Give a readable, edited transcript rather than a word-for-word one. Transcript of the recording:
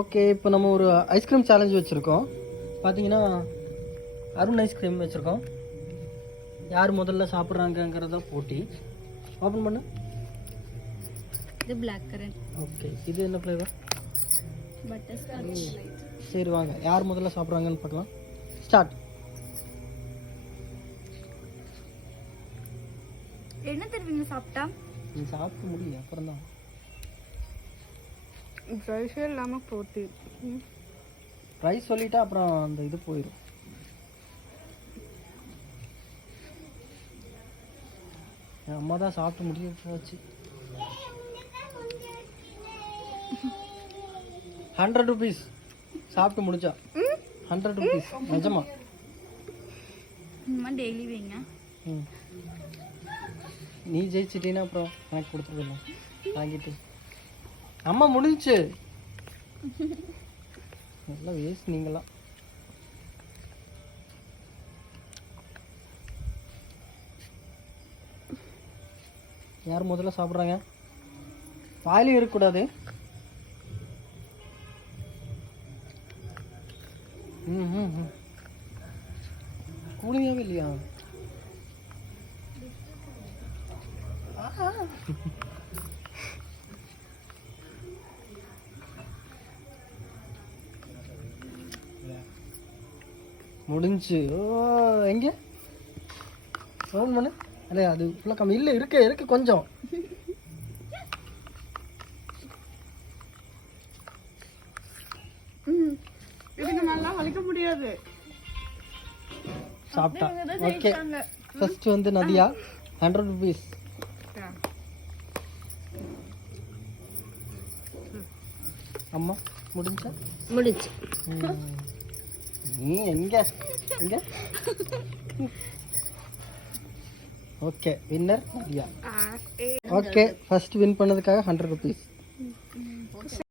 Okay, இப்போ நம்ம ஒரு ஐஸ்கிரீம் சேலஞ்ச் வச்சுருக்கோம். பார்த்தீங்கன்னா அருண் ஐஸ்கிரீம் வச்சுருக்கோம். யார் முதல்ல சாப்பிட்றாங்கங்கிறத போட்டி. ஓப்பன் பண்ணு. இது பிளாக் கரண்ட். ஓகே, இது என்ன ஃப்ளேவர்? Butter Scotch. சரி வாங்க, யார் முதல்ல சாப்பிட்றாங்கன்னு பார்க்கலாம். ஸ்டார்ட். என்ன தருவீங்க சாப்பிட்டா? நீ சாப்பிட்டு முடியும் அப்புறம் தான். ரைஸே இல்லாமல் போட்டி. ரைஸ் சொல்லிட்டா அப்புறம் அந்த இது போயிடும். என் அம்மா தான் சாப்பிட்டு முடிய வச்சு. 100 rupees சாப்பிட்டு முடிச்சா. 100 rupees நிஜமா. அம்மா டெய்லி வைங்க. நீ ஜெயிச்சிட்டீன்னா அப்புறம் எனக்கு கொடுத்துருவேன் வாங்கிட்டு. அம்மா முடிஞ்சிச்சு. நல்லா வேஸ்ட் நீங்களாம். யார் முதல்ல சாப்பிட்றாங்க? வாயிலும் இருக்கக்கூடாது. கூலிங்காகவே இல்லையா? முடிஞ்சு. ஓ எங்க ஃபோன் பண்ணு. அல்ல அது ஃபுல்லாக கம்மி இல்லை. இருக்கு கொஞ்சம். இதுக்கு நல்லா வலிக்க முடியாது. சாப்பிட்டா. ஓகே, ஃபர்ஸ்ட் வந்து நதியா. 100 rupees. அம்மா முடிஞ்சா? முடிஞ்சு. நீ எங்க எங்க? Okay, winner Nadiya. Okay, first win பண்ணதுக்காக 100 rupees.